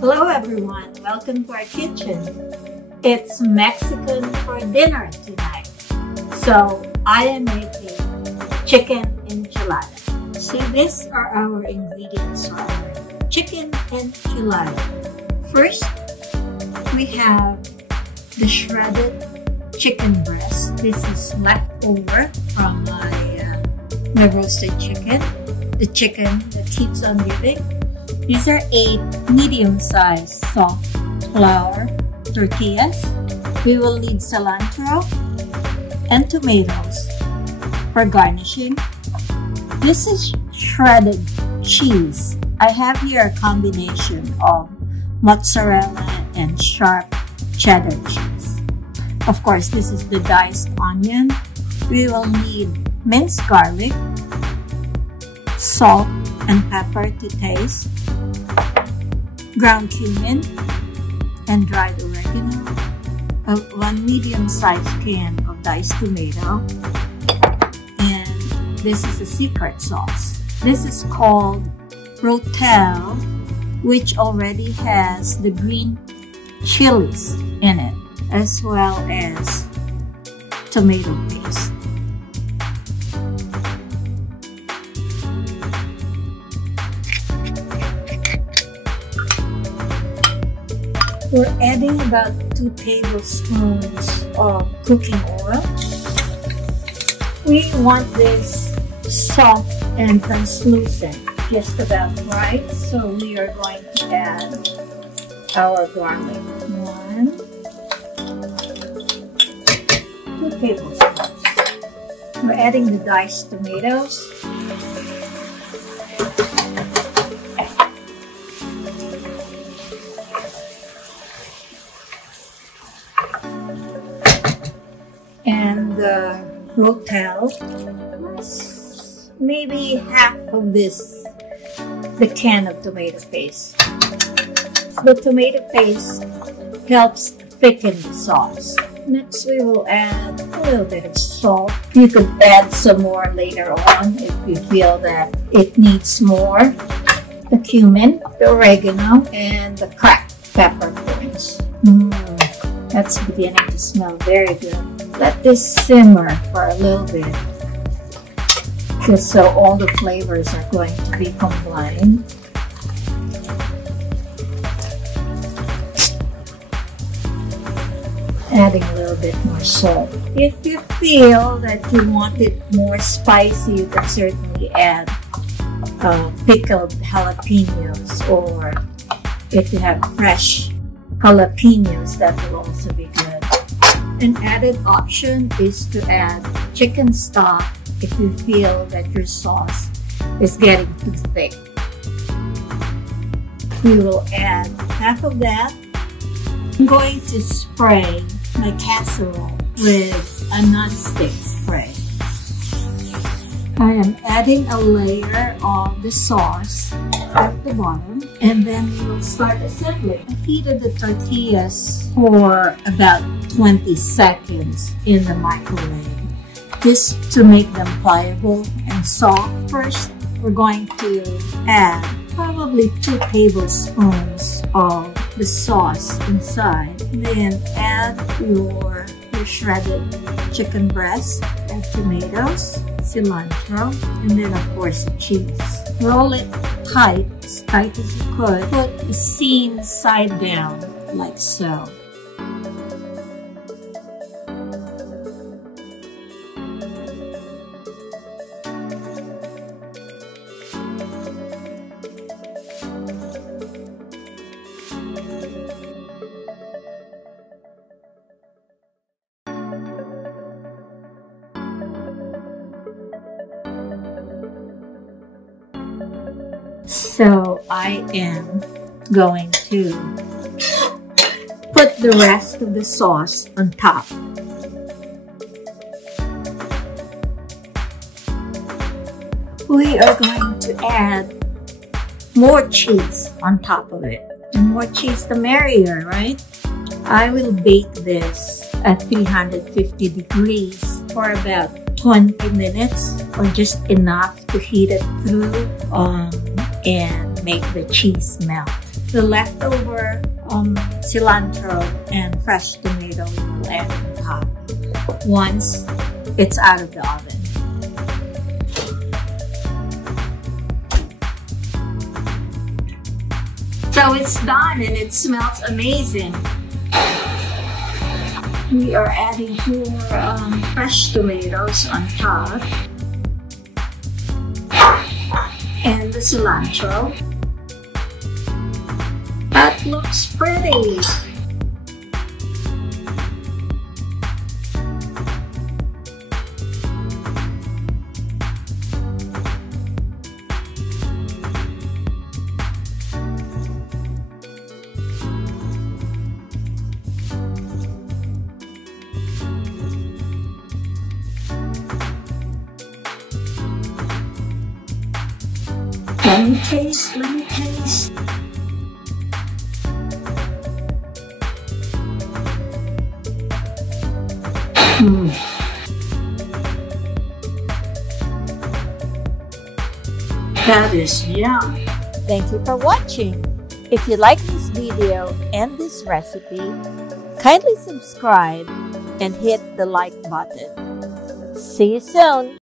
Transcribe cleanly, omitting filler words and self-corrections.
Hello everyone, welcome to our kitchen. It's Mexican for dinner tonight. So I am making chicken enchilada. So these are our ingredients for our chicken enchilada. First, we have the shredded chicken breast. This is leftover from my roasted chicken. The chicken that keeps on giving. These are 8 medium-sized soft flour tortillas. We will need cilantro and tomatoes for garnishing. This is shredded cheese. I have here a combination of mozzarella and sharp cheddar cheese. Of course, this is the diced onion. We will need minced garlic, salt and pepper to taste, ground cumin and dried oregano, 1 medium-sized can of diced tomato, and this is a secret sauce. This is called rotel, which already has the green chilies in it, as well as tomato paste. We're adding about 2 tablespoons of cooking oil. We want this soft and translucent, just about right. So we are going to add our garlic. 1, 2 tablespoons. We're adding the diced tomatoes. And the rotel, maybe half of this, the can of tomato paste. The tomato paste helps thicken the sauce. Next, we will add a little bit of salt. You could add some more later on if you feel that it needs more. The cumin, the oregano, and the cracked peppercorns. That's beginning to smell very good. Let this simmer for a little bit, just so all the flavors are going to be combined. Adding a little bit more salt. If you feel that you want it more spicy, you can certainly add pickled jalapenos, or if you have fresh jalapenos, that will also be good. An added option is to add chicken stock if you feel that your sauce is getting too thick. We will add half of that. I'm going to spray my casserole with a non-stick spray. I am adding a layer of the sauce at the bottom, and then we will start assembling. I heated the tortillas for about 20 seconds in the microwave, just to make them pliable and soft. First, we're going to add probably 2 tablespoons of the sauce inside. Then add your shredded chicken breast and tomatoes, cilantro, and then of course the cheese. Roll it tight, as tight as you could. Put the seam side down, like so. So I am going to put the rest of the sauce on top. We are going to add more cheese on top of it. The more cheese, the merrier, right? I will bake this at 350 degrees for about 20 minutes, or just enough to heat it through and make the cheese melt. the leftover cilantro and fresh tomato will add on top once it's out of the oven. So it's done and it smells amazing. We are adding 4 fresh tomatoes on top and the cilantro. That looks pretty. Let me taste. That is yum. Thank you for watching. If you like this video and this recipe, kindly subscribe and hit the like button. See you soon.